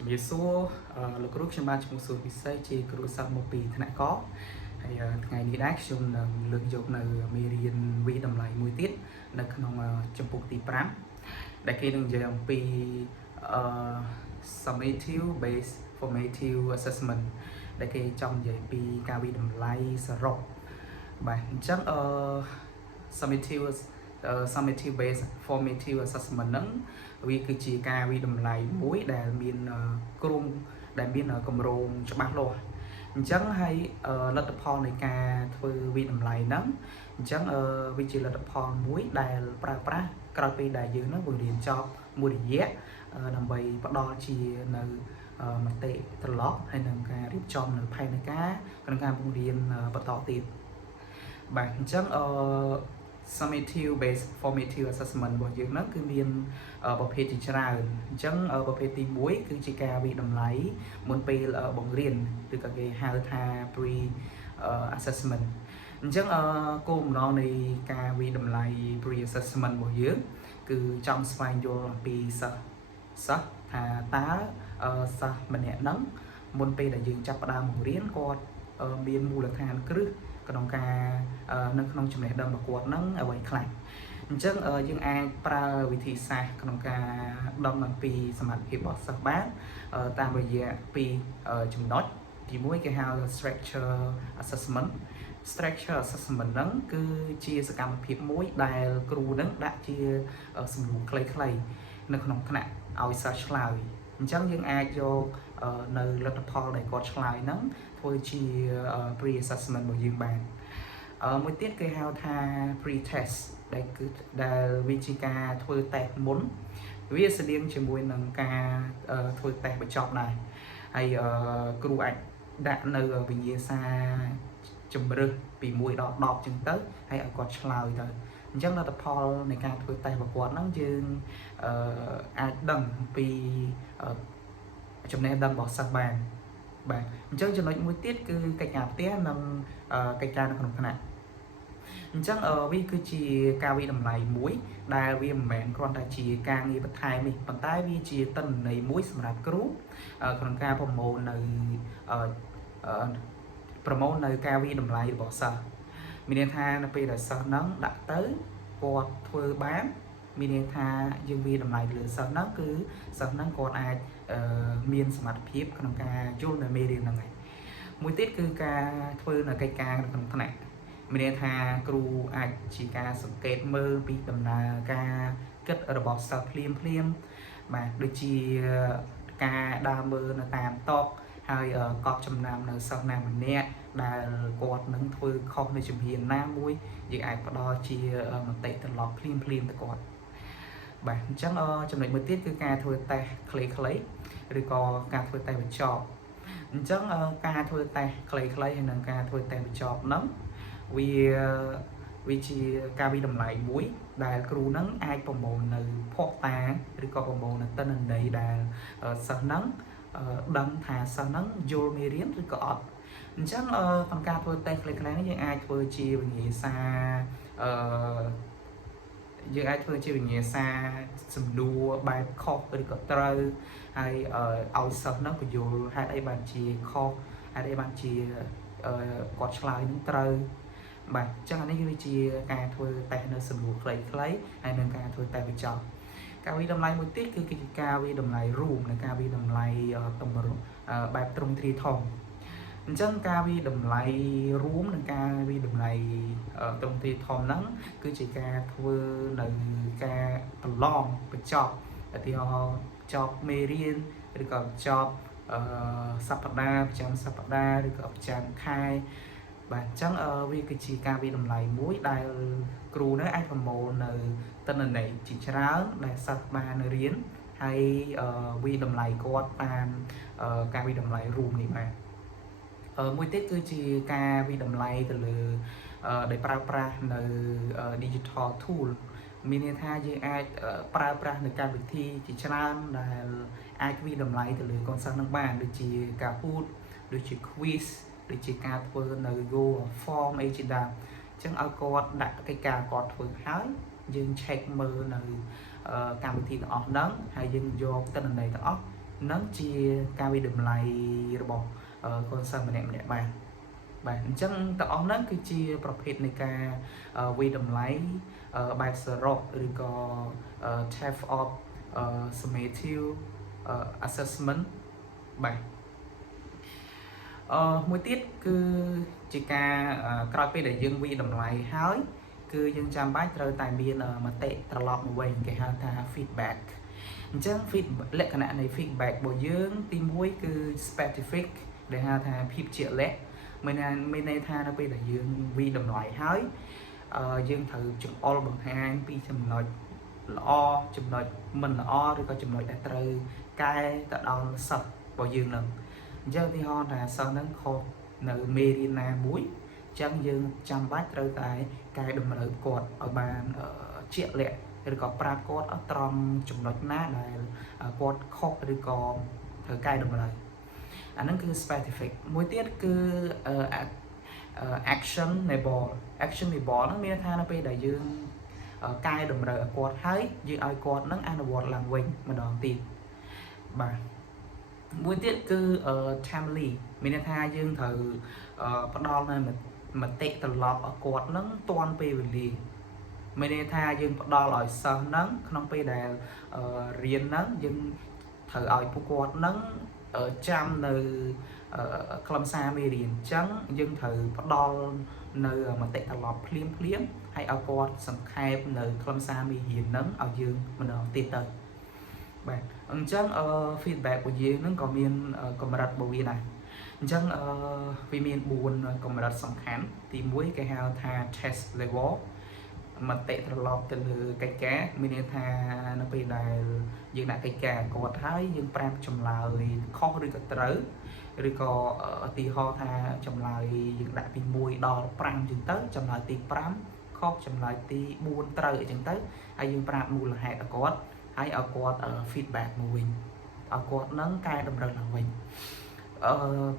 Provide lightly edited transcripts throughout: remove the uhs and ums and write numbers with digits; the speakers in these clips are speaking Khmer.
ជំរាបសួរលោកគ្រូខ្ញុំបានជំនួសសួរពិសេសជាគ្រូសិស្សមកពីថ្នាក់កហើយថ្ងៃនេះដែរខ្ញុំនឹងលើកយកនៅមេរៀនវិតម្លៃមួយទៀតនៅក្នុងចម្ពោះទី5ដែលគេនឹងនិយាយអំពីsummative based formative assessment ដែលគេចង់និយាយពីការវិតម្លៃសរុបបាទអញ្ចឹងsummative based formative assessment ហ្នឹងវាគឺជាការវិតម្លៃមួយដែលមានគ្រោងដែលមានគម្រោងច្បាស់លាស់អញ្ចឹងហើយលទ្ធផលនៃការធ្វើវិតម្លៃហ្នឹងអញ្ចឹងវាជាលទ្ធផលមួយដែលប្រើប្រាស់ក្រោយពេលដែលយើងហ្នឹងបង្រៀនចប់មួយរយៈដើម្បីផ្ដល់ជានៅមតិត្រឡប់ហើយនឹងការរៀបចំនៅផែនការក្នុងការបង្រៀនបន្តទៀតបាទអញ្ចឹងsummative based formative assessment របស់យើងហ្នឹងគឺមានប្រភេទជាច្រើនអញ្ចឹងប្រភេទទី1គឺជាការវិតម្លៃមុនពេលបង្រៀនឬក៏គេហៅថា pre assessment អញ្ចឹងគោលបំណងនៃការវិតម្លៃ pre assessment របស់យើងគឺចង់ស្វែងយល់អំពីសិស្សថាតើសិស្សម្នាក់ហ្នឹងមុនពេលដែលយើងចាប់ផ្ដើមបង្រៀនគាត់មានមូលដ្ឋានគ្រឹះក្នុងការនៅក្នុងចំណេះដឹងរបស់គាត់ហ្នឹងអ្វីខ្លះអញ្ចឹងយើងអាចប្រើវិធីសាស្ត្រក្នុងការដឹងអំពីសមត្ថភាពរបស់សិស្សបានតាមរយៈពីរចំណុចទី1គេហៅ structure assessment ហ្នឹងគឺជាសកម្មភាពមួយដែលគ្រូនឹងដាក់ជាសំណួរខ្លីៗនៅក្នុងថ្នាក់ឲ្យសិស្សឆ្លើយអញ្ចឹងយើងអាចយកនៅលទ្ធផលដែលគាត់ឆ្លើយហ្នឹងធ្វើជា pre assessment របស់យើងបានមួយទៀតគេហៅថា pre test ដែលវាជាការធ្វើតេស្តមុនវាស្តៀងជាមួយនឹងការធ្វើតេស្តបញ្ចប់ដែរហើយគ្រូអាចដាក់នៅវិញ្ញាសាជំរើសពី1ដល់10ចឹងទៅហើយឲ្យគាត់ឆ្លើយទៅអញ្ចឹងលទ្ធផលនៃការធ្វើតេស្តរបស់គាត់ហ្នឹងយើងអាចដឹងពីចំណេះដឹងរបស់សិស្សបានបាទអញ្ចឹងចំណុចមួយទៀតគឺកិច្ចការផ្ទះនិងកិច្ចការនៅក្នុងថ្នាក់អញ្ចឹងវាគឺជាការវិតម្លៃមួយដែលវាមិនមែនគ្រាន់តែជាការងារបន្ថែមនេះប៉ុន្តែវាជាទិន្នន័យមួយសម្រាប់គ្រូក្នុងការប្រមូលនៅការវិតម្លៃរបស់សិស្សមានន័យថានៅពេលដែលសិស្សហ្នឹងដាក់ទៅគាត់ធ្វើបានមានន័យថាយើងវិតម្លៃលើសិស្សហ្នឹងគឺសិស្សហ្នឹងគាត់អាចមានសមត្ថភាពក្នុងការយល់នៅមេរៀនហ្នឹងហើយមួយទៀតគឺការធ្វើនៅកិច្ចការនៅក្នុងថ្នាក់មានន័យថាគ្រូអាចជាការសង្កេតមើលពីដំណើរការគិតរបស់សិស្សភ្លាមបាទដូចជាការដើរមើលនៅតាមតុហើយកត់ចំណាំនៅសិស្សណាម្នាក់ដែលគាត់នឹងធ្វើខុសនៅជំហានណាមួយយើងអាចផ្ដល់ជាមតិត្រឡប់ភ្លាមទៅគាត់បាទអញ្ចឹងចំណុចមួយទៀតគឺការធ្វើតេស្តខ្លីៗឬក៏ការធ្វើតេស្តបញ្ចប់អញ្ចឹងការធ្វើតេស្តខ្លីៗហើយនិងការធ្វើតេស្តបញ្ចប់ហ្នឹងវាជាការវិតម្លៃមួយដែលគ្រូហ្នឹងអាចប្រមូលនៅភស្តុតាងឬក៏ប្រមូលនៅទិន្នន័យដែលសិស្សហ្នឹងដឹងថាសិស្សហ្នឹងយល់មេរៀនឬក៏អត់អញ្ចឹងក្នុងការធ្វើតេស្តខ្លីៗនេះយើងអាចធ្វើជាវិញ្ញាសាសំណួរបែបខុសឬក៏ត្រូវហើយឲ្យសិស្សហ្នឹងបញ្យល់ហេតុអីបានជាខុសហេតុអីបានជាគាត់ឆ្លើយនឹងត្រូវបាទអញ្ចឹងអានេះគឺជាការធ្វើតេស្តនៅសំណួរខ្លីៗហើយនឹងការធ្វើតេស្តបញ្ចប់ការវិតម្លៃមួយទៀតគឺជាការវិតម្លៃរួមនិងការវិតម្លៃបែបទ្រង់ទ្រាយធំអញ្ចឹងការវិតម្លៃរួមនិងការវិតម្លៃទ្រង់ទ្រាយធំហ្នឹងគឺជាការធ្វើនៅការប្រឡងបញ្ចប់ឧទាហរណ៍ចប់មេរៀនឬក៏ចប់សប្តាហ៍ប្រចាំសប្តាហ៍ឬក៏ប្រចាំខែបាទអញ្ចឹងវាគឺជាការវិតម្លៃមួយដែលគ្រូនៅអាចប្រមូលនៅទិន្នន័យជាច្រើនដែលសិស្សបានរៀនហើយវិតម្លៃគាត់តាមការវិតម្លៃរួមនេះបាទមួយទៀតគឺជាការវិតម្លៃទៅលើដែលប្រើប្រាស់នៅ digital tool មានន័យថាយើងអាចប្រើប្រាស់នៅកម្មវិធីជាច្រើនដែលអាចវិតម្លៃទៅលើកូនសិស្សនឹងបានដូចជាការហួតដូចជា quiz ដូចជាការធ្វើនៅ Google Form អីជាដើមអញ្ចឹងឲ្យគាត់ដាក់កិច្ចការគាត់ធ្វើហើយយើង check មើលនៅកម្មវិធីទាំងអស់ហ្នឹងហើយយើងយកទិន្នន័យទាំងអស់ nâng chia cao vì đùm lại rồi bỏ con sao mà nè bàn bạn chẳng tao nâng cái chia profit này ca vì đùm lại bài sở rộng rồi có type of summative assessment bài mỗi tiết cứ chỉ ca coi về để dương vi đầm lại hói cứ dương chăm bách rồi tại biên mà tệ trở lọt một mình cái hàng tha feedback chẳng feedback lệ cái này feedback bộ dương tìm mũi cứ specific để hàng tha phim triệu lệ mình này tha nó bây là dương vi đầm lại hói dương thử chừng all bằng hai pi chừng nói lo chừng nói mình là o rồi có chừng nói đã trời cai tại đó sập bộ dương lần giờ thì họ là sau nắng khô nợ Medina muối chẳng dương chăm bách rơi tại cái đùm lợi cột ở bàn ở triệt lệ rồi có pra cột ở trong chủng loại ná này cột khóc rồi có thời cái đùm lợi anh nó cứ specific mỗi tiết cứ actionable nó miễn tha nó bây đại dương cái đùm lợi cột thấy dương ai cột nó ăn được làm quên mà đòn tiền bà mỗi tiết cứ timely mình tha dương thử bắt đầu này mà tệ từ lọt ở quạt nắng toàn về liền mình tha dương bắt đầu lại sờ nắng không về đèn riêng nắng dương thử ở quạt nắng ở trăm nơi làm xa về liền trắng dương thử bắt đầu nơi mà tệ từ lọt phím hay ở quạt sẵn khai nơi làm xa về hiền nắng ở dương mình ở tiết tới bạn chẳng feedback của dương nó có miền có mặt bộ vi này chẳng vì miền buồn có mặt song khán thì mỗi cái hào tha test level mà tệ thật lọt từ cái cá mình tha nó bị đài dương lại cái cá có thái dương pram trong lời khó được cái tử rồi có thì ho tha trong lời dương lại bị mùi đỏ pram chừng tới trong lời thì pram khó trong lời thì buồn trời chừng tới hay dương pram mùi là hạt ở có hay ở quạt feedback của mình ở quạt nâng cài đồng thời là mình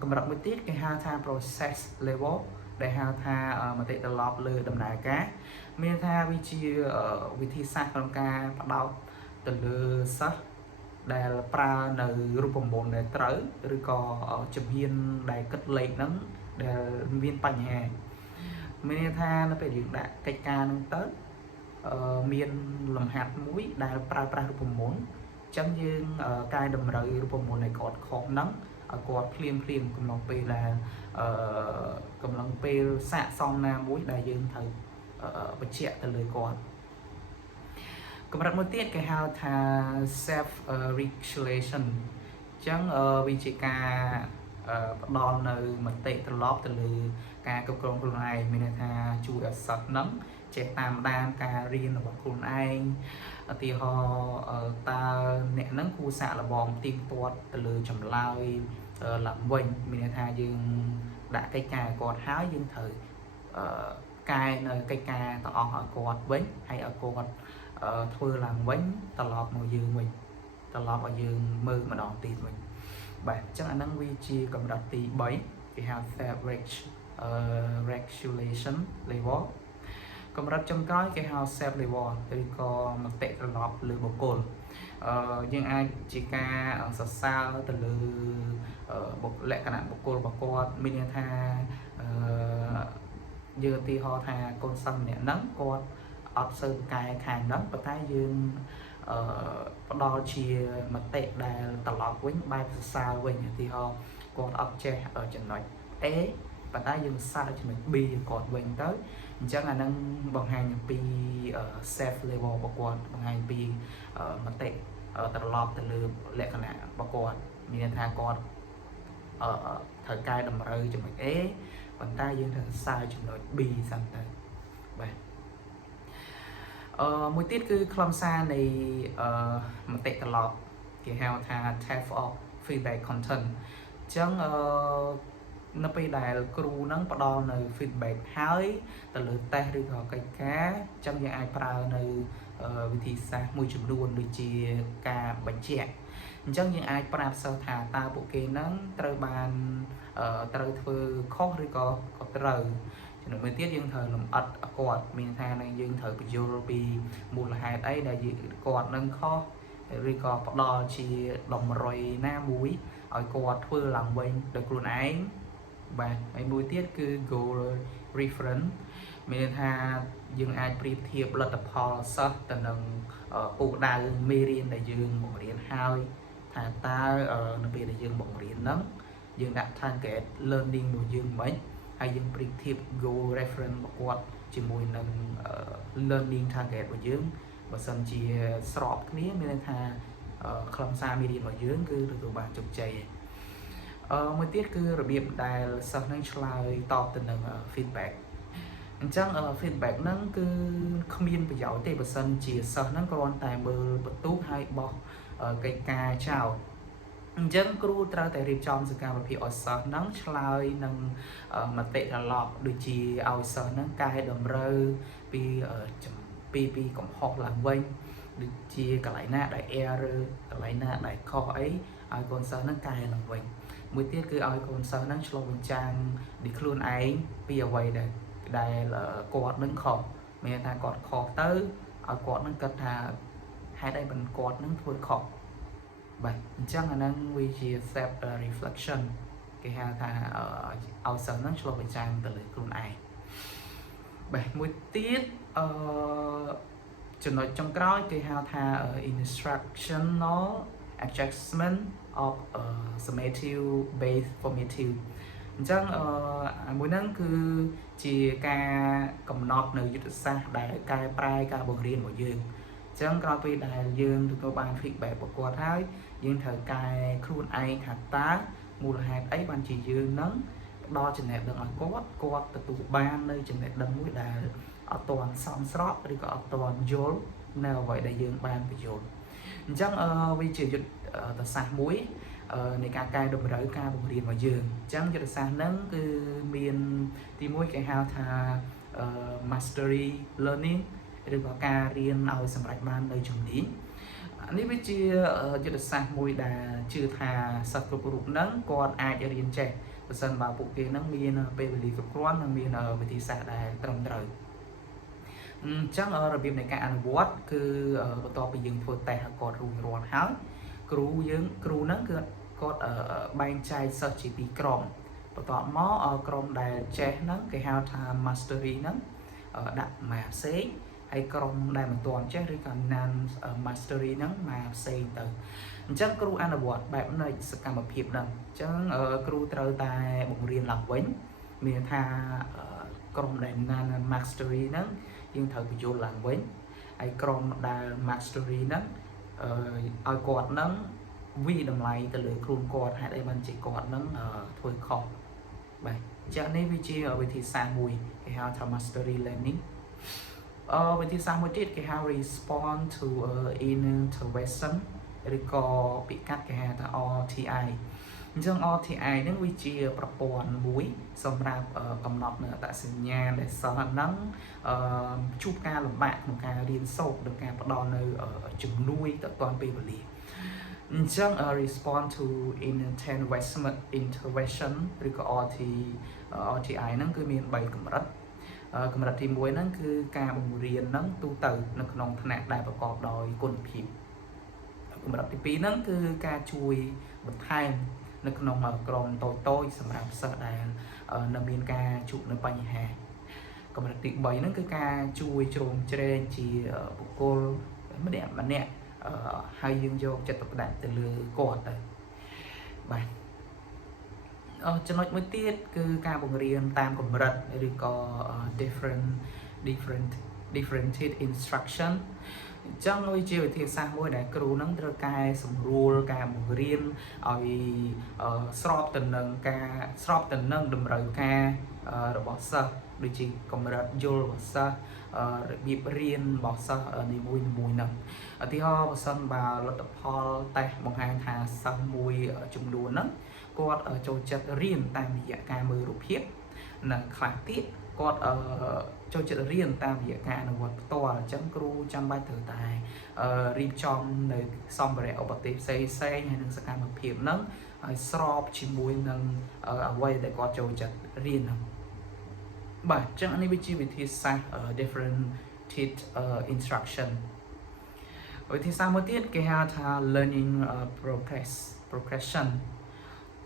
cầm đọc một tiết cái hai tha process level để hai tha mà tệ lọp lừa đầm đại cá miền tha vị trí vị thi sát trong ca bắt đầu từ lừa sắc để là pra nơi rùm bồn để tới rồi có chụp hiên để cất lệ nắng để viên bánh hè miền tha nó phải dựng đại cái ca nâng tới miền làm hạt muối đại pra rùm bồn chẳng như cài đầm rơi rùm bồn này có khó nắng có phim cầm lòng pê là cầm lòng pê xạ xong na muối đại dương thử bật chẹt từ lời còn cầm đặt một tiết cái hào tha self regulation chẳng vì chỉ ca đòn nơi mà tệ từ lóp từ lời ca cấp công của này mình tha chui ở sọt nấm trẻ tam đan ca riêng là của anh thì họ ta nè nắng khu xạ là bom tim tuột từ lời chầm lai làm quanh mình tha dương đã cái cà còn háo dương thử cài nơi cây cà tao ở cột bánh hay ở cột thôi làm bánh tao lọt mùi dương mình tao lọt ở dương mơ mà đòn tiền mình bạn chắc là năng vi chi cầm đặt tỷ 7 thì have fabric regulation level cầm đặt trong cái house self level thì có một tệ tao lọt lừa bộ cồn nhưng ai chỉ ca ở sao sao từ lừa bộ lệ cả nạn bộ cồn và cô mình tha giờ thì họ thà con sâm nhẹ nắng con ấp sơn cài hàng nắng và thái dương đo chia mà tệ đà tạt lọt với bay xa với thì họ còn ấp che ở trên nói ế và thái dương xa cho mình bi còn quên tới chắc là nâng bằng hành pi self level của con bằng hành pi mà tệ tạt lọt từ lừa lệ cả nạn và con mình thà con ở thời cai đầm rơi cho mình ế bàn tay dương thật sai chúng nó bì sang tới vậy mỗi tiết cứ khlam xa này mà tệ lọt cái hào tha type of feedback content chẳng nó bây đài crew nắng bắt đầu nơi feedback hái từ lượt ta đi vào cái cá trong những ai pra nơi vị thị xa môi trường luôn được chia ca bánh chè chẳng những ai pra sao thả ta bộ kê nắng trời bàn trời thưa khó đi có trời cho nên mới tiết dương thời làm ắt quạt mình tha này dương thời bị vô bị một là hai ấy đại diện quạt nâng khó ឬក៏ផ្ដល់ជាតម្រុយណាមួយឲ្យគាត់ធ្វើឡើងវិញដោយខ្លួនឯងបាទហើយមួយទៀតគឺ goal reference មានថាយើងអាចប្រៀបធៀបលទ្ធផលសិស្សទៅនឹងគោលដៅមេរៀនដែលយើងបង្រៀនហើយថាតើនៅពេលដែលយើងបង្រៀនហ្នឹងយើងដាក់ target learning របស់យើងមិនហើយយើងប្រៀបធៀប goal reference របស់គាត់ជាមួយនឹង learning target របស់យើងបើសិនជាស្របគ្នាមានន័យថាខ្លឹមសារមេរៀនរបស់យើងគឺទទួលបានជោគជ័យមួយទៀតគឺរបៀបដែលសិស្សនឹងឆ្លើយតបទៅនឹង feedback អញ្ចឹង feedback ហ្នឹងគឺគ្មានប្រយោជន៍ទេបើសិនជាសិស្សហ្នឹងគ្រាន់តែមើលបន្ទុកហើយបោះកិច្ចការចោលអញ្ចឹងគ្រូត្រូវតែរៀបចំសកម្មភាពឲ្យសិស្សហ្នឹងឆ្លើយនឹងមតិត្រឡប់ដូចជាឲ្យសិស្សហ្នឹងកែតម្រូវពីកំហុសឡើងវិញដូចជាកន្លែងណាដែល error កន្លែងណាដែលខុសអីឲ្យកូនសិស្សហ្នឹងកែឡើងវិញមួយទៀតគឺឲ្យកូនសិស្សហ្នឹងឆ្លុះបញ្ចាំងពីខ្លួនឯងពីអ្វីដែលគាត់នឹងខុសមានថាគាត់ខុសទៅឲ្យគាត់នឹងគិតថាហេតុអីបានគាត់នឹងធ្វើខុសបាទអញ្ចឹងអាហ្នឹងវាជា self reflection គេហៅថាឲ្យសិស្សហ្នឹងឆ្លុះបញ្ចាំងទៅលើខ្លួនឯងបាទមួយទៀតចំណុចចុងក្រោយគេហៅថា instructional adjustment of summative based formative អញ្ចឹងមួយហ្នឹងគឺជាការកំណត់នៅយុទ្ធសាស្ត្រដែលកែប្រែការបង្រៀនរបស់យើងអញ្ចឹងក្រោយពេលដែលយើងទទួលបាន feedback របស់គាត់ហើយយើងត្រូវកែខ្លួនឯងថាតើមូលហេតុអីបានជាយើងនឹងផ្ដល់ចំណេះដឹងឲ្យគាត់ទទួលបាននៅចំណេះដឹងមួយដែលអត់ទាន់សមស្របឬក៏អត់ទាន់យល់នៅអ្វីដែលយើងបានបញ្យល់អញ្ចឹងវាជាយុទ្ធសាស្ត្រមួយនៃការកែតម្រូវការបង្រៀនរបស់យើងអញ្ចឹងយុទ្ធសាស្ត្រហ្នឹងគឺមានទីមួយគេហៅថា mastery learning ឬក៏ការរៀនឲ្យសម្រេចបាននៅជំនាញនេះវាជាយុទ្ធសាស្ត្រមួយដែលជឿថាសិស្សគ្រប់រូបហ្នឹងគាត់អាចរៀនចេះបើសិនបើពួកគេហ្នឹងមានពេលវេលាគ្រប់គ្រាន់និងមានវិធីសាស្ត្រដែលត្រឹមត្រូវអញ្ចឹងរបៀបនៃការអនុវត្តគឺបន្ទាប់ពីយើងធ្វើតេស្តឲ្យគាត់រួចរាល់ហើយគ្រូហ្នឹងគឺគាត់បែងចែកសិស្សជាពីរក្រុមបន្ទាប់មកក្រុមដែលចេះហ្នឹងគេហៅថា mastery ហ្នឹងដាក់មកផ្សេងហើយក្រុមដែលមិនទាន់ចេះឬក៏ non mastery ហ្នឹងមកផ្សេងទៅអញ្ចឹងគ្រូអនុវត្តបែបនៃសកម្មភាពហ្នឹងអញ្ចឹងគ្រូត្រូវតែបង្រៀនឡើងវិញមានថាក្រុមដែល non mastery ហ្នឹងយើងត្រូវបញ្យល់ឡើងវិញហើយក្រុមដែល mastery ហ្នឹងឲ្យគាត់ហ្នឹងវិតម្លៃទៅលើខ្លួនគាត់ហេតុអីបានជាគាត់ហ្នឹងធ្វើខុសបាទអញ្ចឹងនេះវាជាវិធីសាស្ត្រមួយគេហៅថា mastery learning វិធីសាស្ត្រមួយទៀតគេហៅ respond to intervention ឬក៏ពិកាត់គេហៅថា RTI អញ្ចឹង RTI ហ្នឹងវាជាប្រព័ន្ធមួយសម្រាប់កំណត់នៅអត្តសញ្ញាណដែលសិស្សហ្នឹងជួបការលំបាកក្នុងការរៀនសូត្រនិងការផ្ដល់នៅជំនួយទៅតាមពេលវេលាអញ្ចឹង respond to intervention ឬក៏ RTI ហ្នឹងគឺមាន3កម្រិតកម្រិតទី1ហ្នឹងគឺការបង្រៀនហ្នឹងទូទៅនៅក្នុងថ្នាក់ដែលប្រកបដោយគុណភាពកម្រិតទី2ហ្នឹងគឺការជួយបន្ថែមនៅក្នុងក្រុមតូចសម្រាប់សិស្សដែលនៅមានការជួបនៅបញ្ហាកម្រិតទី3ហ្នឹងគឺការជួយជ្រោមជ្រែងជាបុគ្គលម្នាក់ហើយយើងយកចិត្តទុកដាក់ទៅលើគាត់ទៅបាទចំណុចមួយទៀតគឺការបង្រៀនតាមកម្រិតឬក៏ differentiated instruction អញ្ចឹងវាជាវិធីសាស្ត្រមួយដែលគ្រូនឹងត្រូវកែសម្រួលការបង្រៀនឲ្យស្របទៅនឹងតម្រូវការរបស់សិស្សដូចជាកម្រិតយល់របស់សិស្សរបៀបរៀនរបស់សិស្សនីមួយហ្នឹងឧទាហរណ៍បើសិនបើលទ្ធផលតេស្តបង្ហាញថាសិស្សមួយចំនួនហ្នឹងគាត់ចូលចិត្តរៀនតាមរយៈការមើលរូបភាពនិងខ្លះទៀតគាត់ចូលចិត្តរៀនតាមរយៈការអនុវត្តផ្ទាល់អញ្ចឹងគ្រូចាំបាច់ត្រូវតែរៀបចំនៅសម្ភារៈឧបទេសផ្សេងហើយនឹងសកម្មភាពហ្នឹងឲ្យស្របជាមួយនឹងអ្វីដែលគាត់ចូលចិត្តរៀនហ្នឹងបាទអញ្ចឹងនេះវាជាវិធីសាស្ត្រ differentiated instruction วิธีสามที่គេហៅថា learning progression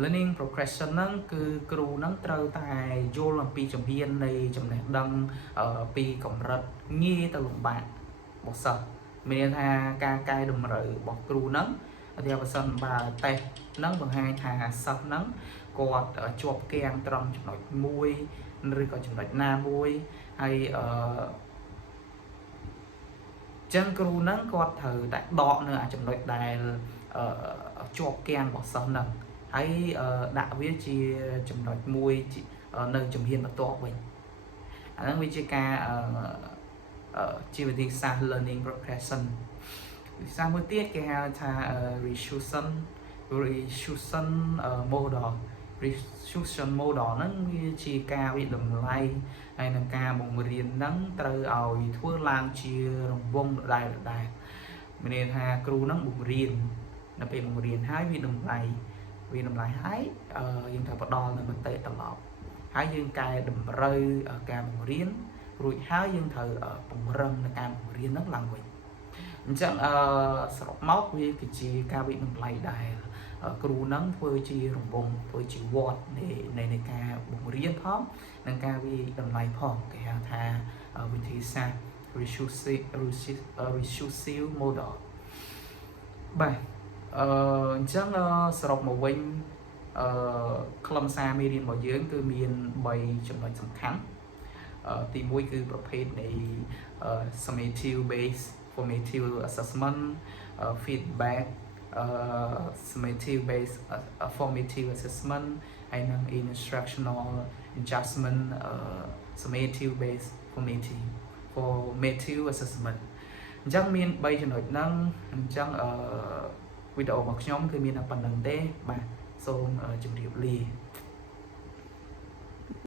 learning progression ហ្នឹងគឺគ្រូហ្នឹងត្រូវតែយល់អំពីជំហាននៃចំណេះដឹងពីកម្រិតងាយទៅលំបាករបស់សិស្សមានថាការកែតម្រូវរបស់គ្រូហ្នឹងអធិបសិនបើតេស្តហ្នឹងបង្ហាញថាសិស្សហ្នឹងគាត់ជាប់គាំងត្រង់ចំណុចមួយឬក៏ចំណុចណាមួយហើយចឹងគ្រូហ្នឹងគាត់ត្រូវតែដកនៅចំណុចដែលជាប់គាំងរបស់សិស្សហ្នឹងហើយដាក់វាជាចំណុចមួយនៅជំហានបន្ទាប់វិញអាហ្នឹងវាជាការជាវិធីសាស្ត្រ learning progression វិធីសាស្ត្រមួយទៀតគេហៅថា resusion model resusion model ហ្នឹងវាជាការវិតម្លៃហើយនឹងការបង្រៀនហ្នឹងត្រូវឲ្យធ្វើឡើងជារង្វង់ដដែលមានន័យថាគ្រូហ្នឹងបង្រៀននៅពេលបង្រៀនហើយវាតម្លៃហើយយើងត្រូវផ្ដល់នៅមតិត្រឡប់ហើយយើងកែតម្រូវការបង្រៀនរួចហើយយើងត្រូវពង្រឹងនៅការបង្រៀនហ្នឹងឡើងវិញអញ្ចឹងសរុបមកវាគឺជាការវិតម្លៃដែលគ្រូហ្នឹងធ្វើជារង្វង់ធ្វើជាវត្តនៃការបង្រៀនផងនិងការវិតម្លៃផងគេហៅថាវិធីសាស្ត្រ resusive model បាទអញ្ចឹងសរុបមកវិញខ្លឹមសារមេរៀនរបស់យើងគឺមាន3ចំណុចសំខាន់ទី1គឺប្រភេទនៃ summative based formative assessment feedback summative based formative assessment ហើយនិង instructional adjustment summative based formative assessment អញ្ចឹងមាន3ចំណុចហ្នឹងអញ្ចឹងវីដេអូរបស់ខ្ញុំគឺមានតែប៉ុណ្្នឹងទេបាទសូមជម្រាបលា